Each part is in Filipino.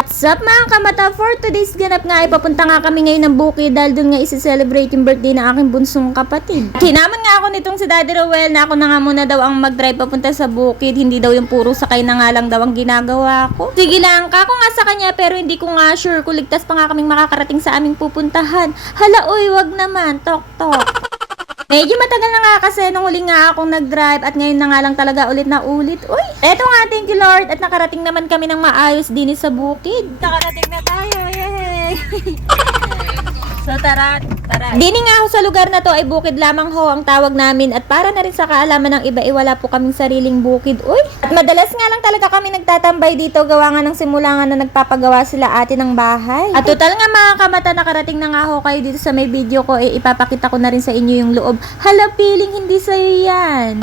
What's up mga kamata? For today's ganap nga ay papunta nga kami ngayon ng bukid dahil dun nga isi-celebrate yung birthday ng aking bunsong kapatid. Hinaman nga ako nitong si Daddy Rowell na ako na nga muna daw ang mag-drive papunta sa bukid, hindi daw yung puro sakay na nga lang daw ang ginagawa ko. Sige lang, kako nga sa kanya pero hindi ko nga sure kung ligtas pa nga kaming makakarating sa aming pupuntahan. Hala uy, wag naman, tok. Medyo matagal na nga kasi nung huli nga akong nag-drive at ngayon na nga lang talaga ulit na ulit. Uy, eto nga, thank you Lord at nakarating naman kami ng maayos din sa bukid. Nakarating na tayo, yay! So tara. Dini nga ako sa lugar na to ay bukid lamang ho ang tawag namin at para na rin sa kaalaman ng iba wala po kaming sariling bukid. Uy, at madalas nga lang talaga kami nagtatambay dito gawa nga ng simula nga na nagpapagawa sila ate ng bahay. At total nga mga kamata nakarating na nga ho kayo dito sa may video ko ipapakita ko na rin sa inyo yung loob. Hala, feeling hindi sa'yo yan.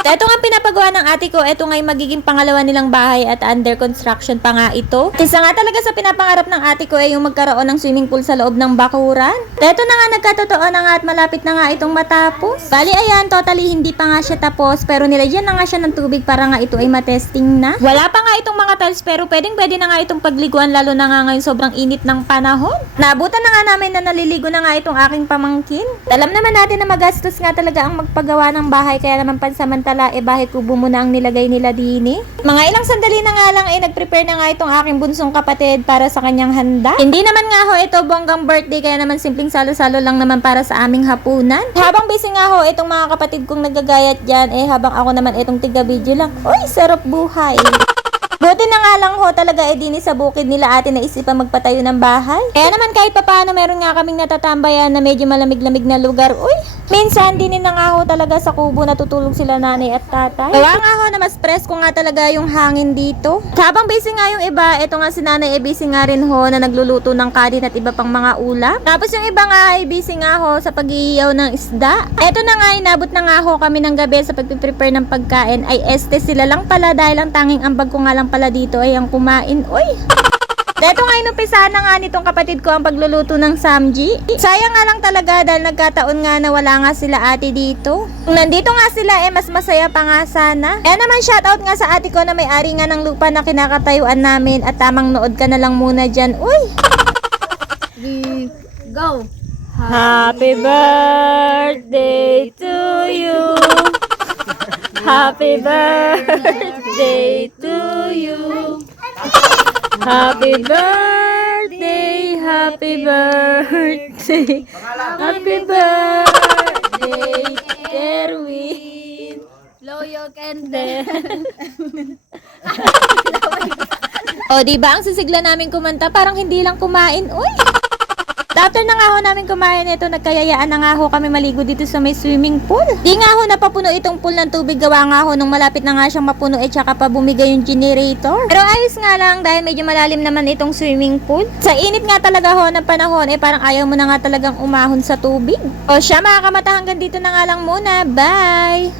Ito nga pinapagawa ng ate ko, ito nga yung magiging pangalawa nilang bahay at under construction pa nga ito. Isa nga talaga sa pinapangarap ng ate ko ay yung magkaroon ng swimming pool sa loob ng bakuran. Ito na nga nagkatotoo na nga at malapit na nga itong matapos. Bali ayan, totally hindi pa nga siya tapos pero nilagyan na nga siya ng tubig para nga ito ay matesting na. Wala pa nga itong mga tiles pero pwede na nga itong pagliguan lalo na nga ngayon sobrang init ng panahon. Naabutan na nga namin na naliligo na nga itong aking pamangkin. Alam naman natin na magastos nga talaga ang magpagawa ng bahay kaya naman pansamantala bahay kubo muna ang nilagay nila dini. Mga ilang sandali na nga lang nagprepare na nga itong aking bunsong kapatid para sa kanyang handa. Hindi naman nga ho ito bonggang birthday kaya naman simpleng salo-salo lang naman para sa aming hapunan. Habang busy nga ho itong mga kapatid kong nagagayat dyan habang ako naman itong tiga-video lang. Uy, sarap buhay! Buti na nga lang ho talaga dini sa bukid nila ate na isipan magpatayo ng bahay. Kaya naman kahit papaano meron nga kaming natatambayan na medyo malamig-lamig na lugar. Uy, minsan din na nga ho talaga sa kubo natutulog sila nanay at tatay. Kaya nga ho na mas presko nga talaga yung hangin dito. Habang busy nga yung iba, eto nga si nanay busy nga rin ho na nagluluto ng kadin at iba pang mga ulam. Tapos yung iba nga ay busy nga ho sa pag-iiyaw ng isda. Eto na nga inabot na nga ho kami ng gabi sa pag-prepare ng pagkain ay sila lang pala dahil ang tanging ambag ko nga lang pala dito ay ang kumain. Uy! Dito nga inumpisa na nga nitong kapatid ko ang pagluluto ng samji. Sayang nga lang talaga dahil nagkataon nga na wala nga sila ate dito. Kung nandito nga sila mas masaya pa nga sana. Kaya naman shoutout nga sa ate ko na may-ari nga ng lupa na kinakatayuan namin at tamang nood ka na lang muna dyan. Uy! Go! Happy birthday to you. Happy birthday to you. Happy birthday, happy birthday, happy birthday, Erwin. Blow your candle. O, diba ang sisigla namin kumanta parang hindi lang kumain. Uy! After na nga ho namin kumain ito, nagkayayaan na nga ho kami maligo dito sa may swimming pool. Di nga ho napapuno itong pool ng tubig gawa nga ho nung malapit na nga siyang mapuno tsaka pa bumigay yung generator. Pero ayos nga lang dahil medyo malalim naman itong swimming pool. Sa init nga talaga ho ng panahon parang ayaw mo na nga talagang umahon sa tubig. O siya mga kamata hanggang dito na nga lang muna. Bye!